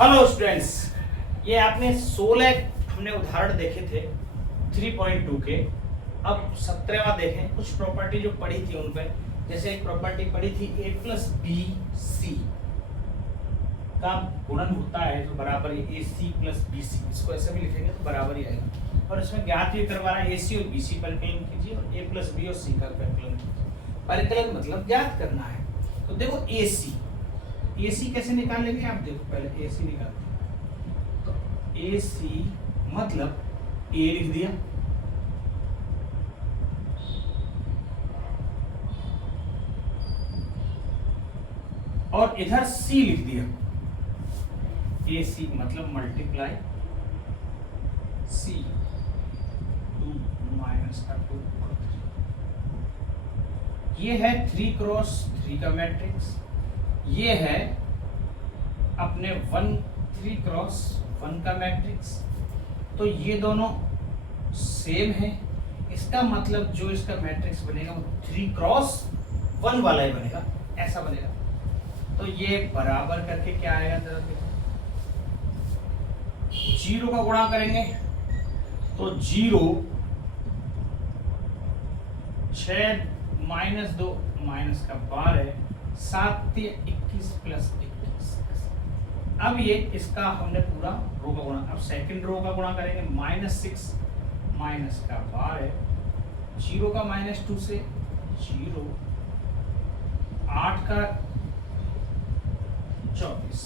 Hello students, ये आपने 16 हमने उदाहरण देखे थे 3.2 के। अब 17वां देखें। कुछ प्रॉपर्टी जो पढ़ी थी उन पे, जैसे एक प्रॉपर्टी पढ़ी थी a प्लस बी सी का गुणन होता है जो बराबर है ए सी प्लस बी सी। इसको ऐसे भी लिखेंगे तो बराबर ही आएगा। और इसमें ज्ञात ये करवा रहा है ए सी और बी सी परिकलन कीजिए और ए प्लस बी और सी का परिकलन कीजिए। परिकलन मतलब ज्ञात करना है। तो देखो ए सी कैसे निकाल लेंगे आप, देखो पहले ए सी निकालते हैं। तो ए सी मतलब ए लिख दिया, और इधर सी लिख दिया। ए सी मतलब मल्टीप्लाई सी 2 माइनस का 2। ये है 3 क्रॉस 3 का मैट्रिक्स, ये है अपने 3 क्रॉस 1 का मैट्रिक्स। तो ये दोनों सेम है। इसका मतलब जो इसका मैट्रिक्स बनेगा वो 3 क्रॉस 1 वाला ही बनेगा, ऐसा बनेगा। तो ये बराबर करके क्या आएगा, जरा देखो। 0 का गुणा करेंगे तो 0 6 माइनस 2 माइनस का 12 7 21 प्लस 21। अब ये इसका हमने पूरा रो का गुणा, अब सेकंड रो का गुणा करेंगे -6 माइनस का 12 0 का -2 से 0 8 का 24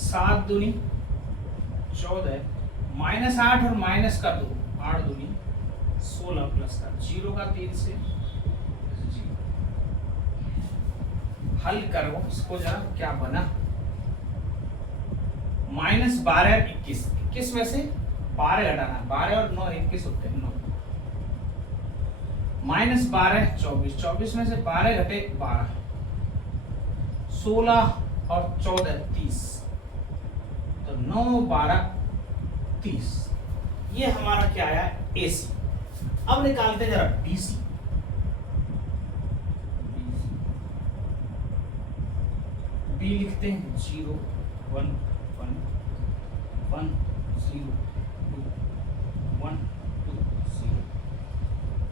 7 दूनी 14 -8 और माइनस का 2 8 दूनी 16 प्लस का 0 का 3 से 0। हल करो इसको जरा, क्या बना -12 21 में से 12 घटाना, 12 और 9 21 होते हैं 9। -12 24, 24 में से 12 घटे 12, 16 और 14 30, तो 9 12 30। ये हमारा क्या आया, ए सी। अब निकालते हैं जरा बी सी। बी लिखते हैं 0 1 1 1 0 2 1 2 0।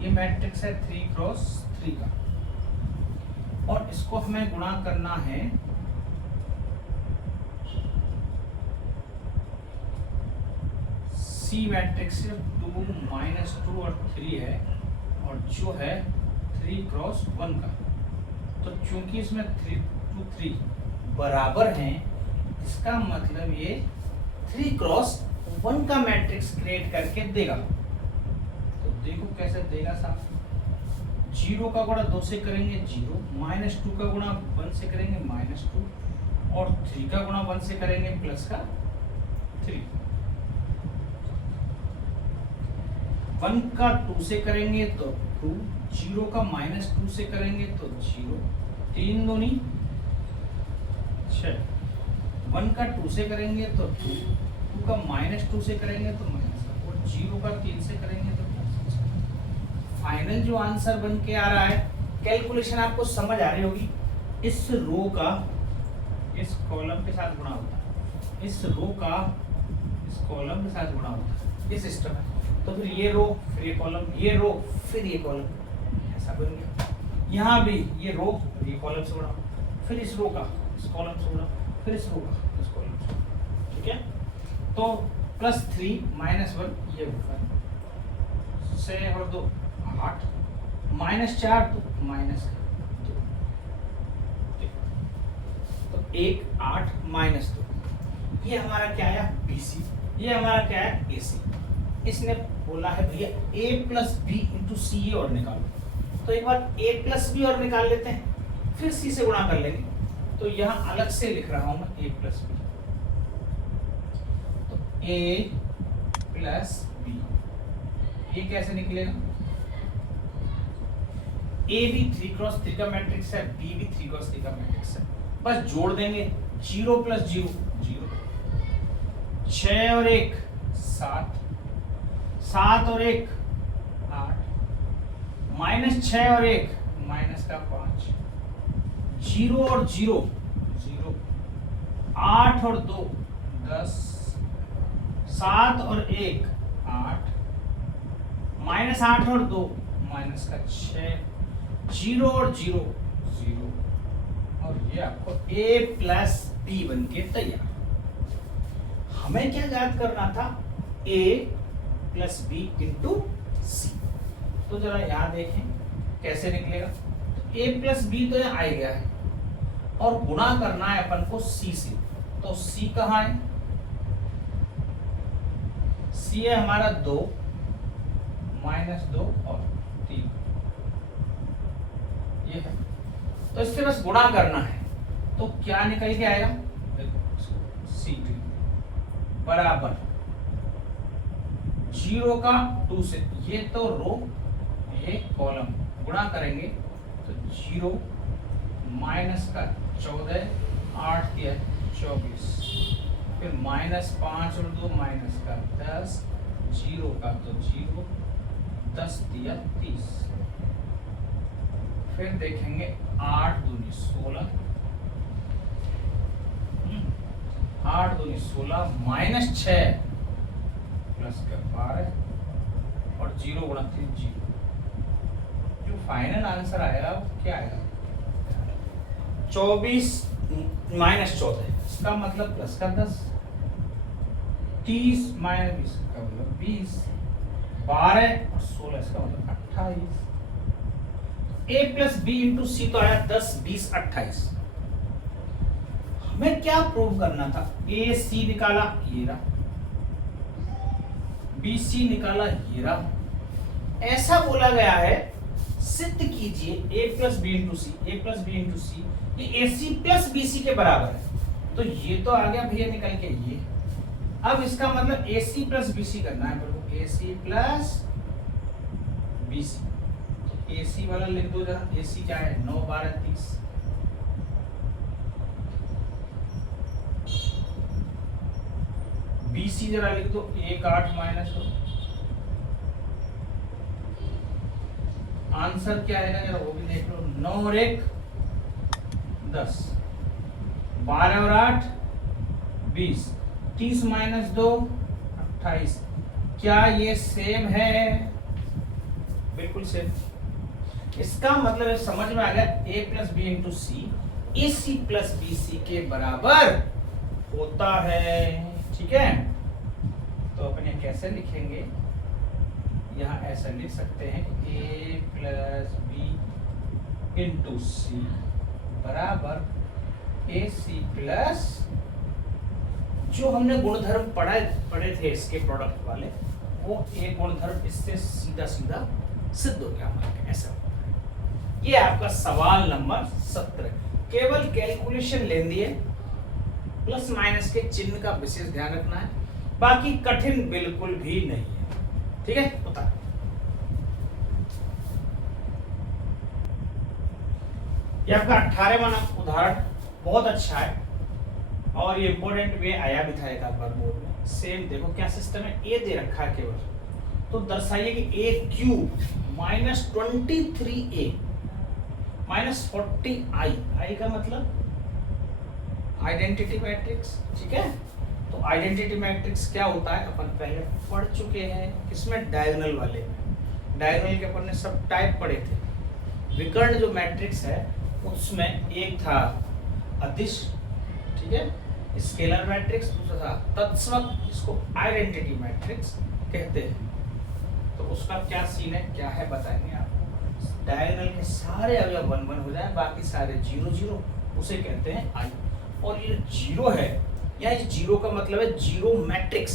ये मैट्रिक्स है 3 क्रॉस 3 का, और इसको हमें गुणा करना है सी मैट्रिक्स से। 2 -2 और 3 है, और जो है 3 क्रॉस 1 का। तो चूंकि इसमें 3 2 3 बराबर हैं, इसका मतलब ये 3 क्रॉस 1 का मैट्रिक्स क्रिएट करके देगा। तो देखो कैसे देगा साहब। 0 का गुणा 2 से करेंगे 0, -2 का गुणा 1 से करेंगे -2, और 3 का गुणा 1 से करेंगे प्लस का 3। 1 का 2 से करेंगे तो 2, 0 का -2 से करेंगे तो 0, 3 दूनी 6, 1 का 2 से करेंगे तो 2, 2 का -2 से करेंगे तो माइनस, और 0 का 3 से करेंगे तो प्लस। फाइनल जो आंसर बन के आ रहा है, कैलकुलेशन आपको समझ आ रही होगी। इस रो का इस कॉलम के साथ गुणा होता है, इस रो का इस कॉलम के साथ गुणा होता है, ये सिस्टम है। तो फिर ये रो फिर ये कॉलम, ये रो फिर ये कॉलम, ऐसा बन गया। यहाँ भी ये रो ये कॉलम से गुणा, फिर इस रो का इस कॉलम से गुणा, फिर इस रो का इस कॉलम से। ठीक है, तो +3 -1 ये होगा 6 और 2 8, -4 तो -2, तो 1 8 -2। ये हमारा क्या आया, बी सी। ये हमारा क्या है, ए सी। इसने बोला है भैया a प्लस बी इंटू सी और निकालो। तो एक बार a प्लस बी और निकाल लेते हैं, फिर c से गुणा कर लेंगे। तो यहाँ अलग से लिख रहा हूं मैं a प्लस बी। तो a प्लस बी ये कैसे निकलेगा, a भी 3 क्रॉस 3 का मैट्रिक्स है, b भी 3 क्रॉस 3 का मैट्रिक्स है। बस जोड़ देंगे, 0 + 0 0, 6 और 1 7, 7 और 1 8, -6 और 1 माइनस का 5, 0 और 0 0, 8 और 2 10, 7 और 1 8, -8 और 2 -6, 0 और 0 0, और ये आपको a प्लस b बन के तैयार। हमें क्या याद करना था? a प्लस b इंटू सी। तो जरा यहाँ देखें कैसे निकलेगा। a प्लस b तो यहाँ आ गया है और गुणा करना है अपन को c से। तो c कहाँ है? c है हमारा 2, -2 और 3, ये है। तो इससे बस गुणा करना है, तो क्या निकल के आएगा? C2 बराबर 0 का 2 से, ये तो रो ये कॉलम, गुणा करेंगे तो 0 माइनस का 14, 8 दिया 24, फिर -5 और 2 माइनस का 10, 0 का तो 0, 10 दिया 30, फिर देखेंगे 8 दूनी 16, 8 दूनी 16 -6 प्लस का 12 और 0 गुणा 3 0। जो फाइनल आंसर आएगा वो क्या आएगा? 24 -14, इसका मतलब प्लस का 10, 30 -20 का मतलब 20, 12 और 16 इसका मतलब 28। a प्लस बी इंटू सी तो आया 10, 20, 28। हमें क्या प्रूव करना था? ए सी निकाला, ये रहा, बी सी निकाला, ये रहा। ऐसा बोला गया है सिद्ध कीजिए a plus B into C, A plus B into C ये A C plus B C के बराबर है। तो ये तो आ गया भैया निकल के ये। अब इसका मतलब ए सी प्लस बी सी करना है, ए C plus B C. A सी वाला लिख दो जरा, ए सी क्या है? 9, 12, 30। बी सी जरा लिख दो, 1, 8 -2। आंसर क्या आएगा जरा वो भी देख लो। 9 और 1 10, 12 और 8 20, 30 -2 28। क्या ये सेम है? बिल्कुल सेम। इसका मतलब समझ में आ गया, a plus B into C A C plus B C के बराबर होता है। ठीक है, तो अपन ये कैसे लिखेंगे? यहाँ ऐसा लिख सकते हैं, a प्लस बी इंटू सी बराबर ए सी प्लस, जो हमने गुणधर्म पढ़े थे इसके प्रोडक्ट वाले, वो एक गुणधर्म इससे सीधा सीधा सिद्ध हो गया हमारे। ऐसा ये आपका सवाल नंबर 17। केवल कैलकुलेशन लेनी है, प्लस माइनस के चिन्ह का विशेष ध्यान रखना है, बाकी कठिन बिल्कुल भी नहीं है। ठीक है, बता। ये आपका 18वां उदाहरण बहुत अच्छा है और ये इंपॉर्टेंट भी आया भी था एक बार बोर्ड में। सेम देखो क्या सिस्टम है, ए दे रखा है केवल, तो दर्शाइए कि ए क्यूब -23a -40i, आई का मतलब आइडेंटिटी मैट्रिक्स। ठीक है, तो आइडेंटिटी मैट्रिक्स क्या होता है अपन पहले पढ़ चुके हैं, किसमें? डायगोनल वाले में। डायगोनल के अपन ने सब टाइप पढ़े थे। विकर्ण जो मैट्रिक्स है उसमें एक था अदिश, ठीक है, स्केलर मैट्रिक्स, दूसरा था तत्समक, जिसको आइडेंटिटी मैट्रिक्स कहते हैं। तो उसका क्या सीन है, क्या है बताएंगे आपको। डायगोनल के सारे अवयव 1 1 हो जाए, बाकी सारे 0 0, उसे कहते हैं आई। और ये 0 है, या इस 0 का मतलब है जीरो मैट्रिक्स।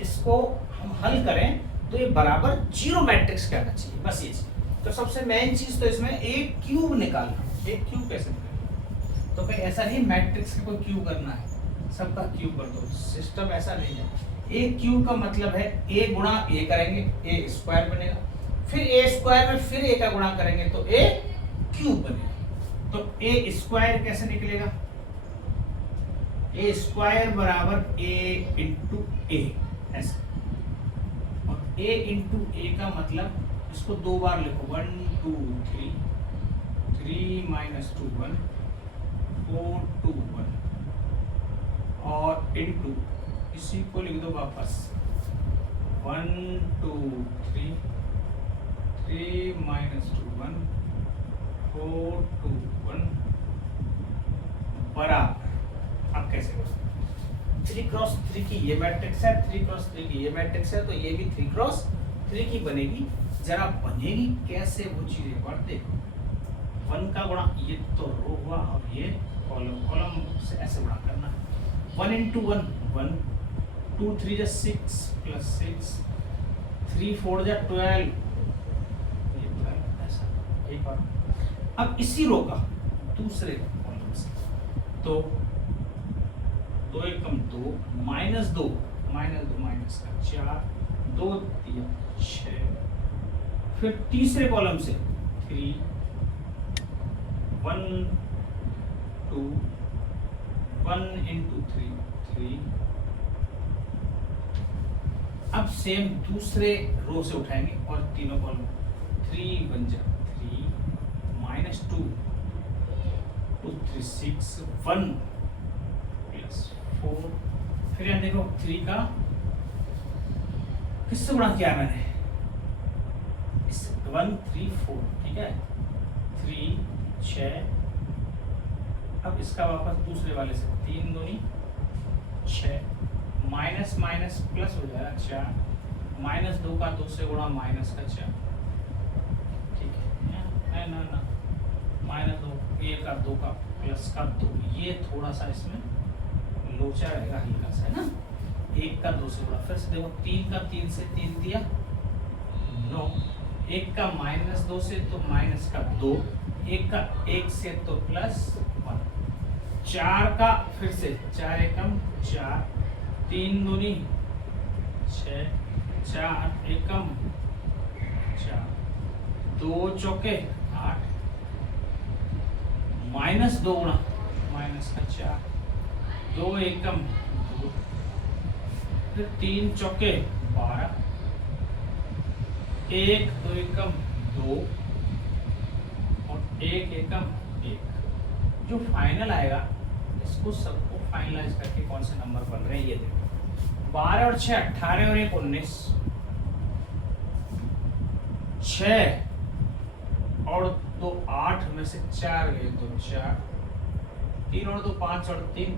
इसको हम हल करें तो ये बराबर जीरो मैट्रिक्स क्या आना चाहिए, बस ये चीज। तो सबसे मेन चीज तो इसमें एक क्यूब निकालना। एक क्यूब कैसे निकालना? तो कहीं ऐसा नहीं मैट्रिक्स का कोई क्यूब करना है, सबका क्यूब कर दो, सिस्टम ऐसा नहीं है। ए क्यूब का मतलब है ए गुणा ए करेंगे, ए स्क्वायर बनेगा, फिर ए स्क्वायर में फिर ए का गुणा करेंगे तो ए क्यूब बनेगा। तो ए स्क्वायर कैसे निकलेगा? ए स्क्वायर बराबर ए इंटू ए, ऐसा। और ए इंटू ए का मतलब इसको 2 बार लिखो, 1 2 3, 3 - 2 1, 4 2 1, और इंटू इसी को लिख दो वापस 1 2 3 3 माइनस 2 1 4 2 1 बराबर। अब कैसे करो 3 क्रॉस 3 की ये मैट्रिक्स है, 3 क्रॉस 3 की ये मैट्रिक्स है, तो ये भी 3 क्रॉस 3 की बनेगी। जरा बनेगी कैसे वो चीज एक बार देखो। 1 का गुणा ये तो रो हुआ और ये कॉलम, कॉलम से ऐसे गुणा करना है। 1 इंटू 1 1 2 3 जा 6 प्लस 6 3 4 जा 12 ये 12 ऐसा एक बार। अब इसी रो का दूसरे कॉलम से तो 2 एकम 2 माइनस 2 माइनस का 4 2 दिया 6 फिर तीसरे कॉलम से 3 1 2 1 इंटू 3 3। अब सेम दूसरे रो से उठाएंगे और तीनों कॉलम 3 बन जा 3 माइनस 2 2 3 6 1 प्लस 4। फिर यहाँ देखो 3 का किससे गुणा किया मैंने 1 3 4 ठीक है 3 6। अब इसका वापस दूसरे वाले से 3 दूनी 6 माइनस माइनस प्लस हो जाएगा 4 माइनस 2 का 2 से गुणा माइनस का 4 ठीक है ना माइनस 2 1 का 2 का प्लस का 2 ये थोड़ा सा इसमें लोचा रहेगा हल्का सा है ना। 1 का 2 से गुणा फिर से देखो 3 का 3 से 3 दिया 9 1 का माइनस 2 से तो माइनस का 2 1 का 1 से तो प्लस 1 4 का फिर से 4 एकम 4 3 दूनी 6 4 एकम 4 2 चौके 8 माइनस 2 गुणा माइनस का 4 2 एकम 2 फिर 3 चौके 12 1 2 एकम 2 और 1 एकम 1। जो फाइनल आएगा इसको सबको फाइनलाइज करके कौन से नंबर बन रहे हैं ये देखो 12 और 6 18 और 1 19 6 और 2 8 में से 4 गए तो 4 3 और 2 5 और 3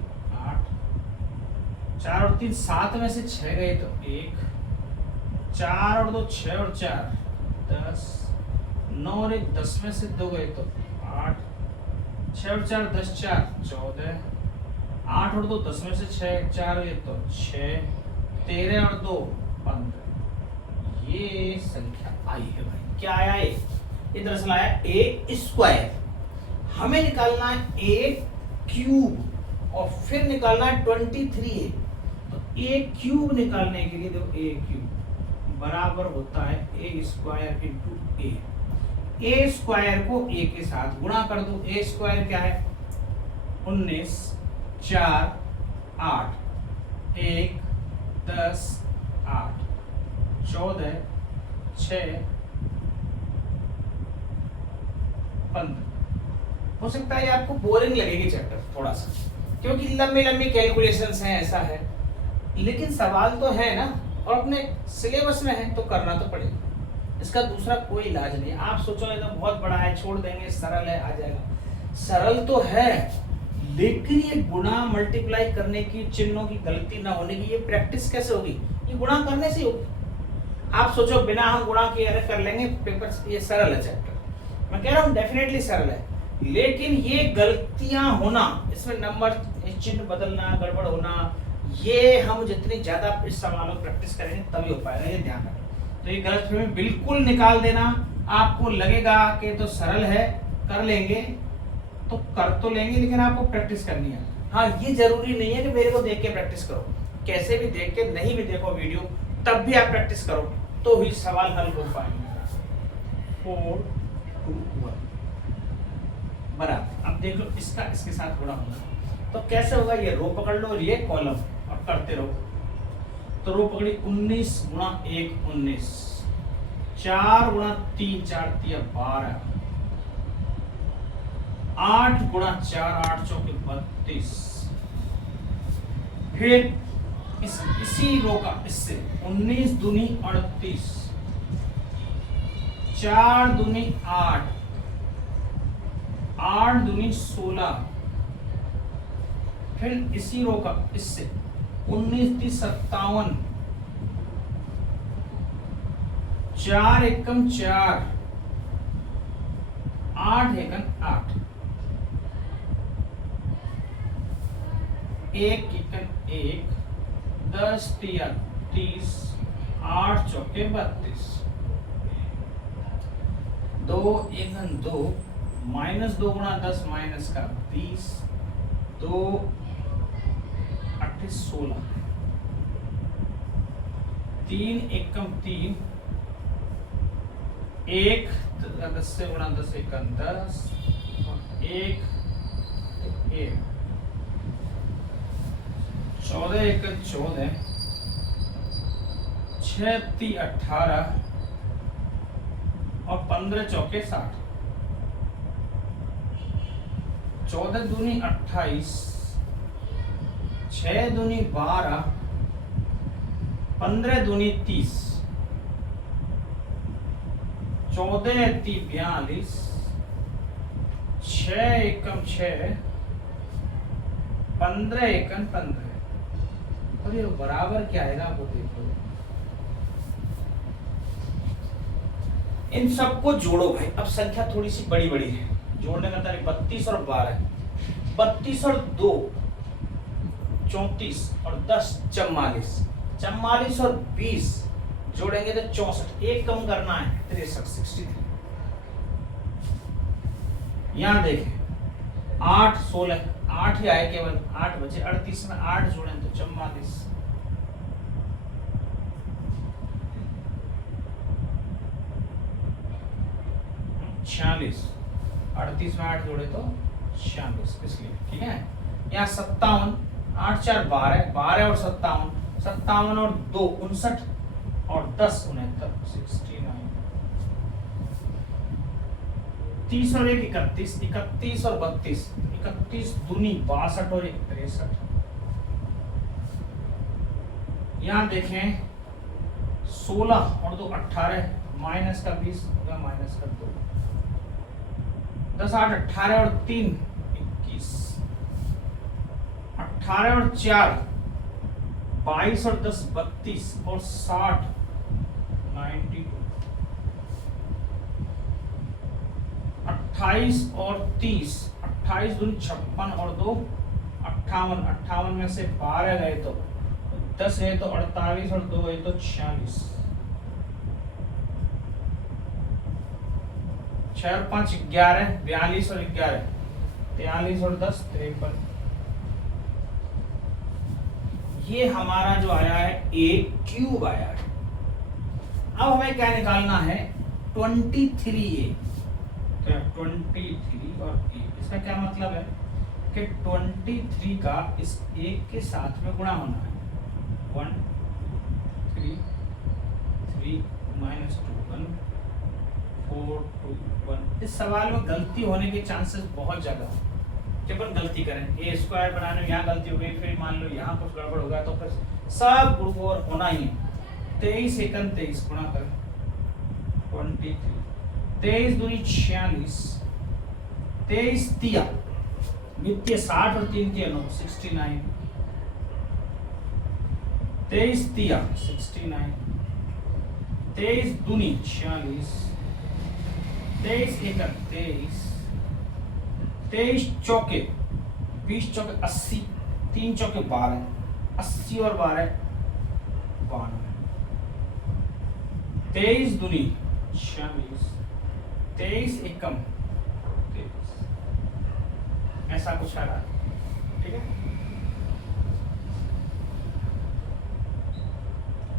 8 4 और 3 7 में से 6 गए तो 1 4 और 2 6 और 4 10 9 और 1 10 में से 2 गए तो 8 6 और 4 10 4 14 8 और 2 10 में से 6 4 गए तो 6 13 और 2 15। ये संख्या आई है भाई क्या आया ये दरअसल आया ए स्क्वायर। हमें निकालना है ए क्यूब और फिर निकालना है 23a। तो ए क्यूब निकालने के लिए देखो ए क्यूब बराबर होता है ए स्क्वायर इंटू ए स्क्वायर को ए के साथ गुणा कर दो। ए स्क्वायर क्या है 19 4 8 1 10 8 14 6 15। हो सकता है आपको बोरिंग लगेगी चैप्टर थोड़ा सा क्योंकि लंबी लंबी कैलकुलेशंस हैं ऐसा है, लेकिन सवाल तो है ना और अपने सिलेबस में है तो करना तो पड़ेगा। इसका दूसरा कोई इलाज नहीं। आप सोचो ये तो बहुत बड़ा है छोड़ देंगे सरल है आ जाएगा, सरल तो है लेकिन ये गुणा मल्टीप्लाई करने की चिन्हों की गलती ना होने की ये प्रैक्टिस कैसे होगी, ये गुणा करने से होगी। आप सोचो बिना हम गुणा किए अरे कर लेंगे पेपर, ये सरल है चैप्टर, मैं कह रहा हूँ डेफिनेटली सरल है, लेकिन ये गलतियां होना इसमें नंबर चिन्ह बदलना गड़बड़ होना ये हम जितनी ज्यादा इस सवालों की प्रैक्टिस करेंगे तभी हो पाएगा, ये ध्यान रखें। तो ये गलतफहमी बिल्कुल निकाल देना। आपको लगेगा कि तो सरल है कर लेंगे तो कर तो लेंगे लेकिन आपको प्रैक्टिस करनी है। हाँ ये जरूरी नहीं है कि मेरे को देख के प्रैक्टिस करो, कैसे भी देख के नहीं भी देखो वीडियो तब भी आप प्रैक्टिस करो तो ही सवाल हल हो पाएंगे। 4 2 1 बराबर। अब देख लो इसका इसके साथ गुणा होगा तो कैसे होगा, ये रो पकड़ लो और ये कॉलम और करते रहो। तो रो पकड़ी 19 गुणा 1 19 4 गुणा 3 4 3 12 8 गुणा 4 8 चौके 32 फिर फिर इसी रो का इससे 19 दूनी 38, 4 दूनी 8, 8 दूनी 16, फिर इसी रो का इससे 19 × 57, 4 एकम 4, 8 एकम 8, 1 एकम 1, 10 तिया 30, 8 चौके 32, 2 एकम 2, -2 गुणा 10 माइनस का 20, 2 8 16, 3 एकम 3, 1 10 से गुणा 10 एकम 10, 1 1, 14 एकम 14, 6 × 18 और 15 चौके 60, 14 दूनी 28, 6 दूनी 12, 15 दूनी 30, 14 × 42, 6 एकम 6, 15 एकम 15, और ये बराबर क्या आएगा आपको देखो। इन सबको जोड़ो भाई। अब संख्या थोड़ी सी बड़ी बड़ी है, जोड़ने का तरीका 32 और 12, 32 और 2 34 और 10 44, 44 और 20 जोड़ेंगे तो 64, एक कम करना है 63 63। यहाँ देखें 8 16, 8 ही आए केवल, 8 बचे, 38 में 8 जोड़ें तो 44, 46, 38 में 8 जोड़े तो 46, इसलिए ठीक है। यहाँ 57, 8 4 12, 12 और 57, 57 और 2 59 और 10 69, 69, 30 और 1 31, 31 और 32, 31 दूनी 62 और 1 63। यहाँ देखें 16 और 2 18, माइनस का 20 होगा माइनस का 2, 10 8 18 और 3 21, 18 और 4 22 और 10 32 और 60 92, 28 और 30, 28 दूनी 56 और 2 58, 58 में से 12 गए तो 10 है तो 48 और 2 है तो 46, 6 और 5 11, 42 और 11 43 और 10 53। ये हमारा जो आया है ए क्यूब आया है। अब हमें क्या निकालना है 23a, क्या 23 और a, इसका क्या मतलब है कि 23 का इस एक के साथ में गुणा होना है, 1 3 3 -2 1 4 2 1। इस सवाल में गलती होने के चांसेस बहुत ज्यादा हैं। जब अपन गलती करें ए स्क्वायर बनाने में यहाँ गलती हो गई, फिर मान लो यहाँ कुछ गड़बड़ होगा तो फिर सब ग्रुप और होना ही है। 23 एकम 23 गुणा कर 23, 23 दूनी 46, 23 तिया नित्य 60 और 3 तिया 9 69, 23 तिया 69, 23 दूनी 46, 23 एकम 23, 23 चौके 20 चौके 80, 3 चौके 12, 80 और 12 92, 23 दूनी 46, 23 एकम 23, ऐसा कुछ आ रहा है, ठीक है।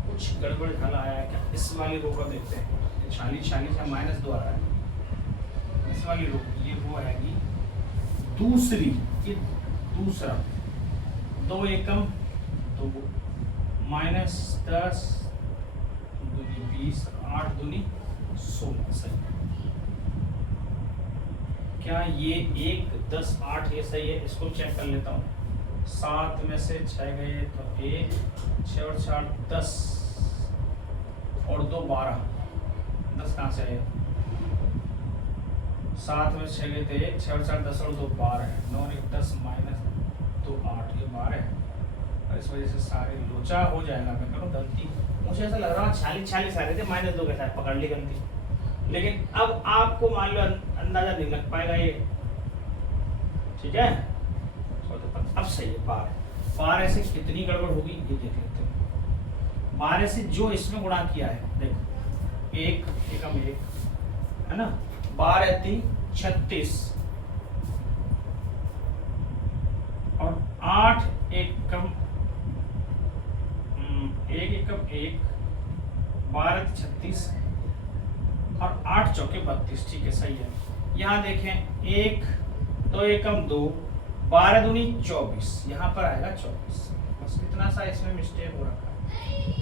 कुछ गड़बड़ हल आया है क्या? इस वाली रो को देखते हैं, 46 46 है -2 आ रहा है। इस वाली रो ये वो आएगी दूसरी, ये दूसरा 2 एकम 2 -10 दूनी 20 8 दूनी 16 सही। क्या ये 1 10 8 ये सही है? इसको चेक कर लेता हूँ। 7 में से 6 गए तो 1, 6 और 4 10 और 2 12। 10 कहाँ से आएगा? 7 में 6 गए थे 1, 6 और 4 10 और 2 12 है। 9 और 1 10 माइनस 2 8, ये 12 है। और इस वजह से सारे लोचा हो जाएगा। मैं करूँ गलती, मुझे ऐसा लग रहा है 46 आ रहे थे, -2 के साथ पकड़ ली गलती। लेकिन अब आपको मान लो अंदाजा नहीं लग पाएगा ये, ठीक है। अब सही है। 12 से कितनी गड़बड़ होगी ये देख लेते हैं। 12 से जो इसमें गुणा किया है, देखो 1 एकम 1 है ना, 12 3 36 और 8 एकम 1 एकम 1, 12 36 और 8 चौके 32। ठीक है, सही है। यहाँ देखें 1 2 एकम 2, 12 दूनी 24, यहाँ पर आएगा 24। बस इतना सा इसमें मिस्टेक हो रखा है।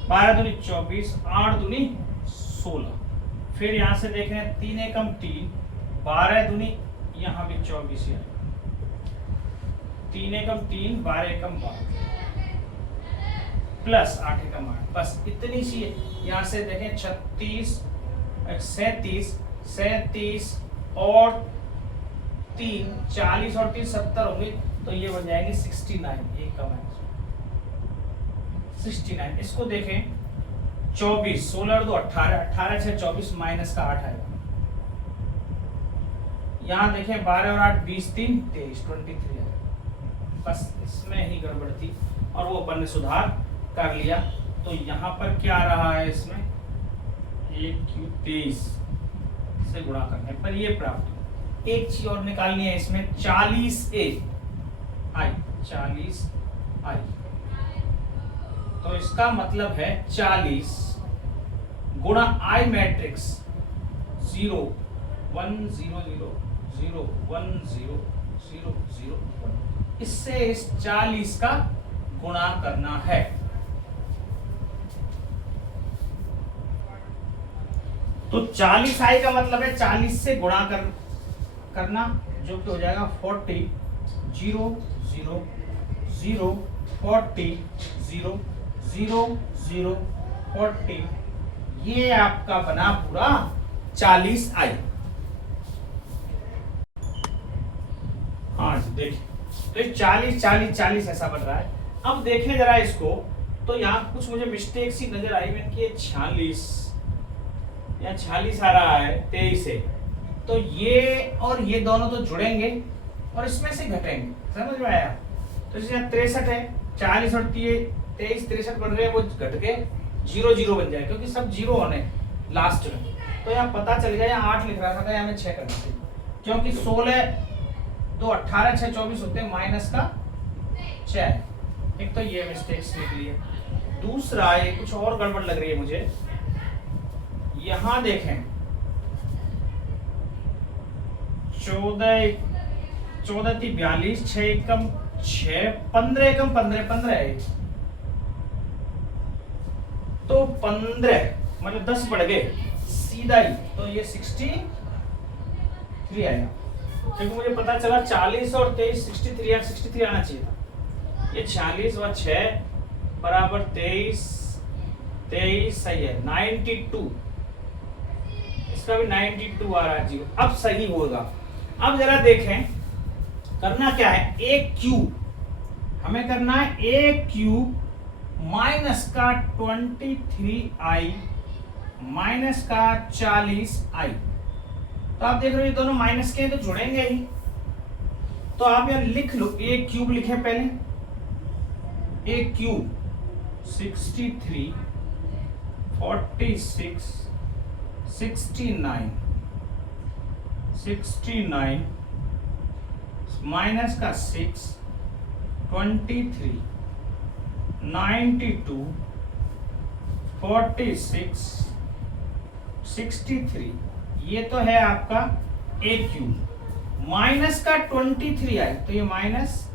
12 दूनी 24, 8 दूनी 16। फिर यहाँ से देखें 3 एकम 3, 12 दूनी यहाँ भी 24 है। 3 एकम 3, 12 एकम 12 प्लस 8 एकम 8। बस इतनी सी है। यहाँ से देखें 36 37 37 और 3 40 और 3 70 होंगे, तो ये बन जाएंगे 69। एक कम है 69। इसको देखें 24, 16 और 2 18, 18 6 24 माइनस का 8 आएगा। यहाँ देखें 12 और 8 20 3 23 23 आएगा। बस इसमें ही गड़बड़ थी और वो अपन ने सुधार कर लिया। तो यहाँ पर क्या आ रहा है, इसमें 1 क्यूब 23 से गुणा करने पर ये प्राप्त। एक चीज और निकालनी है इसमें, 40A आई 40I। तो इसका मतलब है 40 गुणा I मैट्रिक्स 0 1 0 0 0 1 0 0 0 1। इससे इस 40 का गुणा करना है। तो 40I का मतलब है 40 से गुणा करना, जो कि हो जाएगा 40 0 0 0 40 0 0 0 40। ये आपका बना पूरा 40I। हाँ जी, देखिए तो ये 40 40 40 ऐसा बन रहा है। अब देखें जरा इसको, तो यहाँ कुछ मुझे मिस्टेक सी नजर आई। मैंने कि 46 या 46 आ रहा है 23 से, तो ये और ये दोनों तो जुड़ेंगे और इसमें से घटेंगे। समझ में आया? तो जैसे 63 है, 40 और 23 63 बन रहे हैं, वो घट के 0 0 बन जाए, क्योंकि सब 0 होने लास्ट में। तो यहाँ पता चल गया, यहाँ 8 लिख रहा था, यहाँ में 6 करना चाहिए, क्योंकि 16 2 18 6 24 होते हैं, माइनस का 6। एक तो ये मिस्टेक्स निकली है। दूसरा ये कुछ और गड़बड़ लग रही है मुझे। यहाँ देखें 14 14 थी 42, 6 एकम 6, 15 एकम 15 15 है, तो 15 मतलब 10 बढ़ गए सीधा ही, तो ये 63 आएगा। क्योंकि मुझे पता चला 40 और 23 63 आना चाहिए था। ये 46 और 6 बराबर 23 सही है। 92, इसका भी 92 आ रहा है 0। अब सही होगा। अब जरा देखें करना क्या है, एक क्यूब हमें करना है, एक क्यूब माइनस का 23I माइनस का 40I। तो आप देख रहे हो ये दोनों माइनस के हैं, तो जुड़ेंगे ही। तो आप यहाँ लिख लो, एक क्यूब लिखे पहले, एक क्यूब 63 46 69 माइनस का 6 23 92 46 63। ये तो है आपका एक क्यूब। माइनस का 23 आए, तो ये माइनस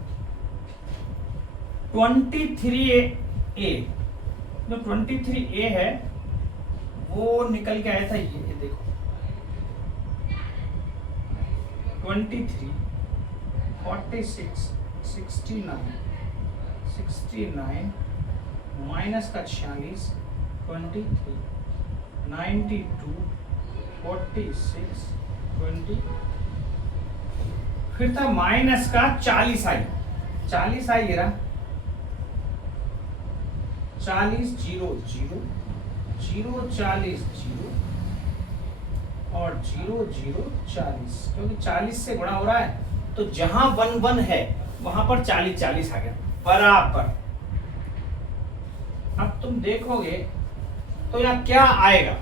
23A। जो 23A है वो निकल के आया था, ये देखो 23 46 69 69 माइनस का 46 23 92 46 20 फिर था माइनस का 40 आई ये रहा 40 0 0 0 40 0 और 0 0 40 क्योंकि 40 से गुणा हो रहा है तो जहां 1 1 है वहां पर 40 40 आ गया बराबर। अब तुम देखोगे तो यहाँ क्या आएगा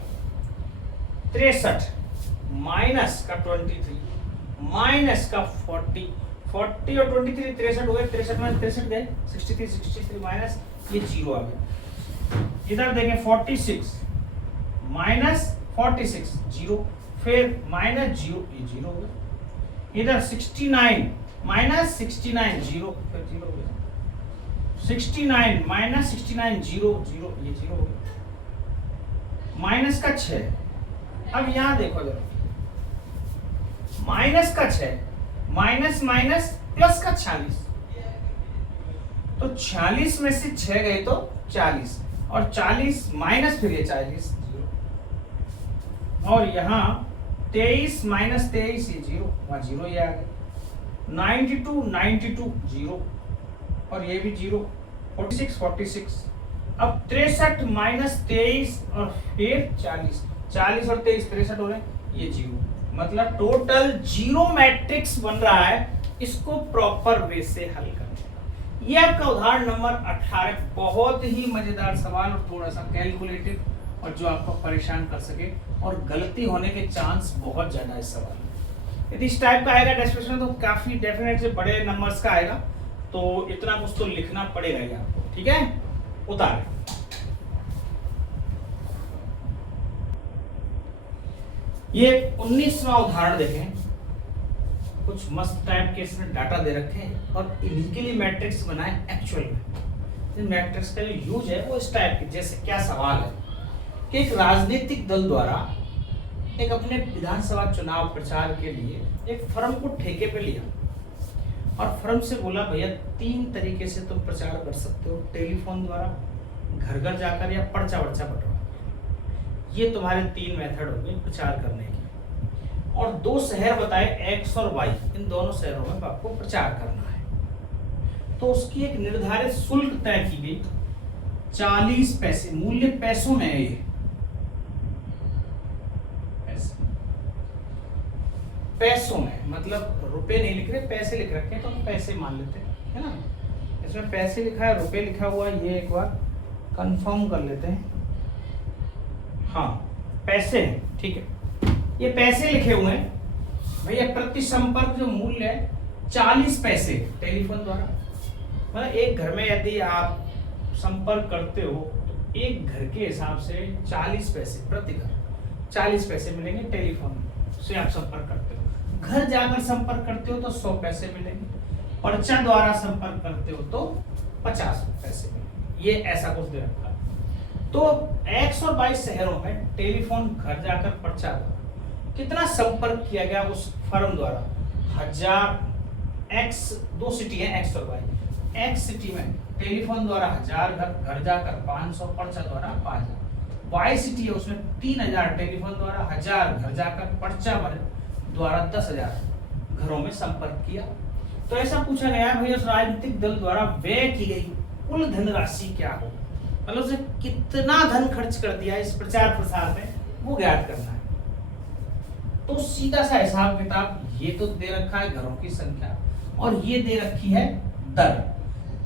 63 माइनस का 23 माइनस का 40 40 और 23 63 हो गए 63 में 63 गए 63 माइनस ये 0 आ गया। इधर देखें 46 माइनस 46 0 फिर माइनस 0 ये 0 हो गया। इधर 69 माइनस 69 0 फिर 0 हो गया। 69 माइनस 69 0 0 ये 0 हो गया। माइनस का 6 अब यहां देखो जरा माइनस का 6 माइनस माइनस प्लस का 46 तो 46 में से 6 गए तो 40 और 40 माइनस फिर ये 40 0 और यहाँ 23 माइनस 23 ये 0 वहां 0 ये आ गया। 92 0 और ये भी 0 46 अब 63 माइनस 23 और फिर 40 और 23 63 हो रहे ये 0 मतलब टोटल 0 मैट्रिक्स बन रहा है। इसको प्रॉपर वे से हल करना। ये आपका उदाहरण नंबर 18 बहुत ही मजेदार सवाल और थोड़ा सा कैलकुलेटिव और जो आपको परेशान कर सके और गलती होने के चांस बहुत ज्यादा है इस सवाल में। यदि इस टाइप का आएगा डेस्टिनेशन तो काफी डेफिनेट से बड़े नंबर्स का आएगा तो इतना कुछ तो लिखना पड़ेगा ही आपको। ठीक है उतारे ये 19वां उदाहरण देखें। कुछ मस्त टाइप के इसमें डाटा दे रखे हैं और इन्हीं के लिए मैट्रिक्स बनाए एक्चुअल में। मैट्रिक्स का जो यूज है वो इस टाइप के जैसे क्या सवाल है कि एक राजनीतिक दल द्वारा एक अपने विधानसभा चुनाव प्रचार के लिए एक फर्म को ठेके पे लिया और फर्म से बोला भैया 3 तरीके से तुम प्रचार कर सकते हो, टेलीफोन द्वारा, घर घर जाकर या पर्चा वर्चा बंटवा। ये तुम्हारे 3 मेथड हो गए प्रचार करने के और 2 शहर बताए X और Y, इन दोनों शहरों में आपको प्रचार करना है। तो उसकी एक निर्धारित शुल्क तय की गई 40 पैसे, मूल्य पैसों में है ये पैसों में, मतलब रुपए नहीं लिख रहे पैसे लिख रखे तो हम पैसे मान लेते हैं है ना। इसमें पैसे लिखा है रुपए लिखा हुआ है ये एक बार कंफर्म कर लेते हैं। हाँ पैसे हैं ठीक है ये पैसे लिखे हुए हैं भैया। प्रति संपर्क जो मूल्य है 40 पैसे टेलीफोन द्वारा। मतलब एक घर में यदि आप संपर्क करते हो तो एक घर के हिसाब से 40 पैसे प्रति घर 40 पैसे मिलेंगे टेलीफोन से आप संपर्क करते हो। घर जाकर संपर्क करते हो तो 100 पैसे मिलेंगे, पर्चा द्वारा संपर्क करते हो तो 50 पैसे मिलेंगे। ये ऐसा कुछ दे रखा है। तो X और Y शहरों में टेलीफोन घर जाकर पर्चा द्वारा कितना संपर्क किया गया उस फर्म द्वारा 1000 X 2 सिटी है X और Y। X सिटी में टेलीफोन द्वारा 1000 घर जाकर 500 पर्चा द्वारा 5000। Y सिटी है उसमें 3000 टेलीफोन द्वारा 1000 घर जाकर पर्चा द्वारा 10,000 घरों में संपर्क किया। तो ऐसा पूछा गया भैया उस राजनीतिक दल द्वारा व्यय की गई कुल धनराशि क्या हो, मतलब उसे कितना धन खर्च कर दिया इस प्रचार प्रसार में वो ज्ञात करना है। तो सीधा सा हिसाब किताब ये तो दे रखा है घरों की संख्या और ये दे रखी है दर।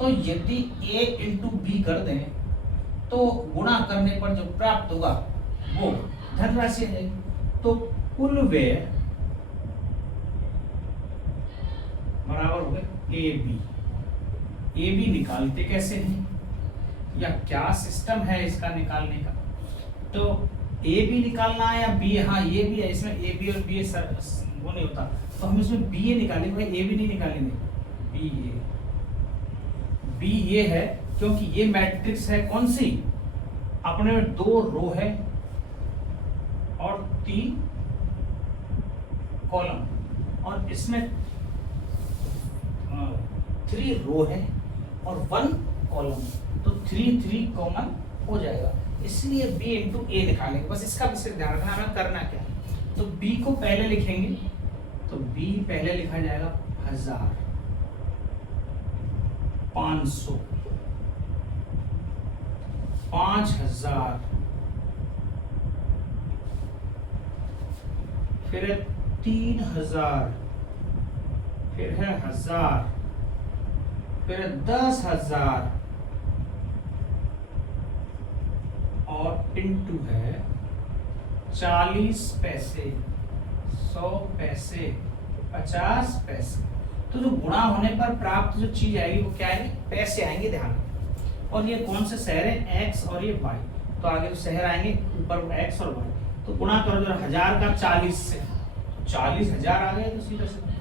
तो यदि A इंटू B कर दें तो गुणा करने पर जो प्राप्त होगा वो धनराशि है। तो कुल व्यय बराबर हो गए ए बी निकालते कैसे हैं या क्या सिस्टम है इसका निकालने का। तो ए बी निकालना है या बी, हाँ ये भी है इसमें ए बी और बी वो नहीं होता तो हम इसमें बी ए निकालेंगे भाई ए बी नहीं निकालेंगे बी ये है क्योंकि ये मैट्रिक्स है कौन सी अपने में 2 रो है और 3 कॉलम और इसमें 3 रो है और 1 कॉलम, तो 3 3 कॉमन हो जाएगा, इसलिए b इंटू ए निकालेंगे। बस इसका विशेष ध्यान रखना, हमें करना क्या है, तो b को पहले लिखेंगे, तो b पहले लिखा जाएगा 1000, 500, 5000, फिर 3000, फिर है 1000, फिर 10,000 और इंटू है 40 पैसे, 100 पैसे, 50 पैसे। तो जो गुणा होने पर प्राप्त जो चीज आएगी वो क्या आएगी, पैसे आएंगे, ध्यान रखना। और ये कौन से शहर है, एक्स और ये वाई, तो आगे जो शहर आएंगे ऊपर एक्स और वाई, तो गुणा करो जरा 1000 का 40 से, 40,000 आ गए, तो सीधा सीधा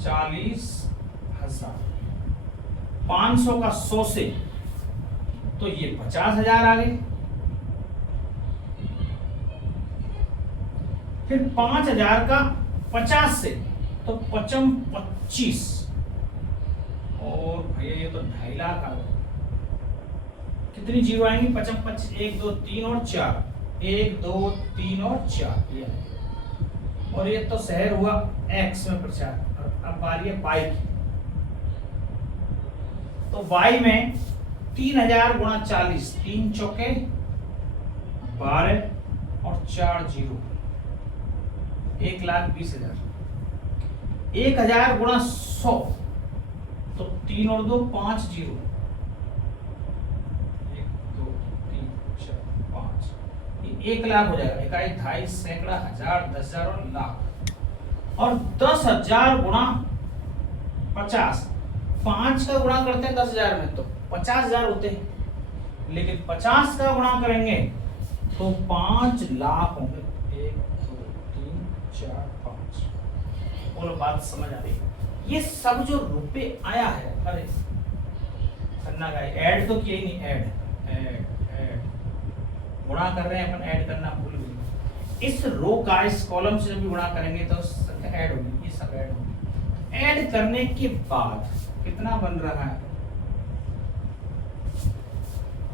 40,000, 500 का 100 से, तो ये 50,000 आ गए, फिर 5,000 का 50 से, तो 25, और भैया ये तो 2.5 लाख आ गए। कितनी जीरो आएंगी, 55, 1 2 3 और 4, 1 2 3 और 4, ये और ये तो शहर हुआ एक्स में प्रचार। अब बारी है वाई की, तो वाई में 3000 गुणा 40, 3 चौके 12 और 4 जीरो, 1,20,000, 1000 गुणा 100, तो 3 और 2 5 जीरो, 1 2 3 4 5, ये 1 लाख हो जाएगा, इकाई, ढाई, सैकड़ा, हजार, 10,000 और लाख। और 10,000 गुणा 50, 5 का गुणा करते हैं 10,000 में तो 50,000 होते हैं, लेकिन 50 का गुणा करेंगे तो 5 लाख होंगे, 1 2 3 4 5। बोलो बात समझ आ रही है? ये सब जो रुपए आया है, अरे करना क्या है, ऐड तो किया ही नहीं, ऐड गुणा कर रहे हैं अपन, ऐड करना भूल गए। इस रो का इस कॉलम से भी गुणा करेंगे तो संख्या ऐड होगी, ये सब ऐड होगी। ऐड करने के बाद कितना बन रहा है,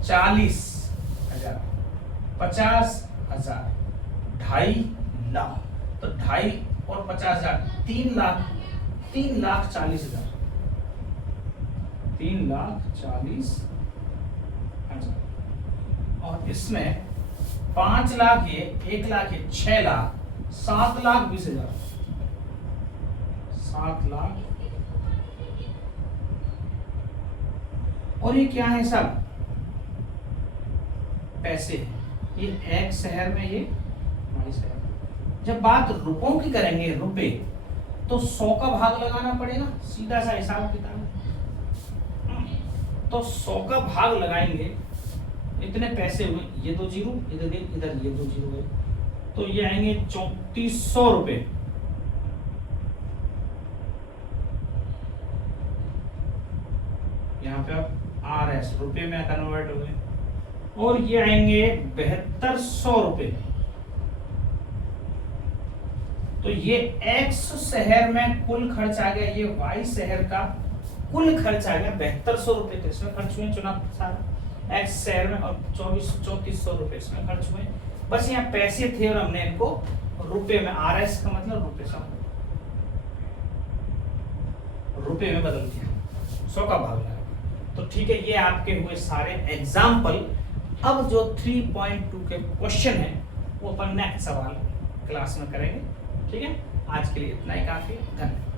40,000, 50,000, 2.5 लाख, तो 2.5 और 50,000 3 लाख, 3,40,000, 3,40,000। और इसमें 5 लाख ये, 1 लाख ये, 6 लाख, 7,20,000, 7 लाख। और ये क्या है सब, पैसे, ये एक शहर में, ये वाई शहर। जब बात रुपयों की करेंगे, रुपए, तो 100 का भाग लगाना पड़ेगा, सीधा सा हिसाब किताब है। तो 100 का भाग लगाएंगे, इतने पैसे हुए, ये 2 जीरो, इधर ये 2 जीरो गए, तो ये आएंगे 3,400 रुपए। यहाँ पे आप RS रुपए में कन्वर्ट हुए, और ये आएंगे 7200 रुपए। तो ये X शहर में कुल खर्च आ गया, ये Y शहर का कुल खर्च आ गया 7200 रुपए। तो इसमें खर्च हुए चुनाव सारा X शहर में, और 3400 रुपए इसमें खर्च हुए। बस यहाँ पैसे थे और हमने इनको रुपए में, RS का मतलब रुपए का, रुपए में बदल दिया, 100 का भाग लगा। तो ठीक है, ये आपके हुए सारे एग्जाम्पल। अब जो 3.2 के क्वेश्चन है वो अपन नेक्स्ट सवाल क्लास में करेंगे। ठीक है, आज के लिए इतना ही काफी, धन्यवाद।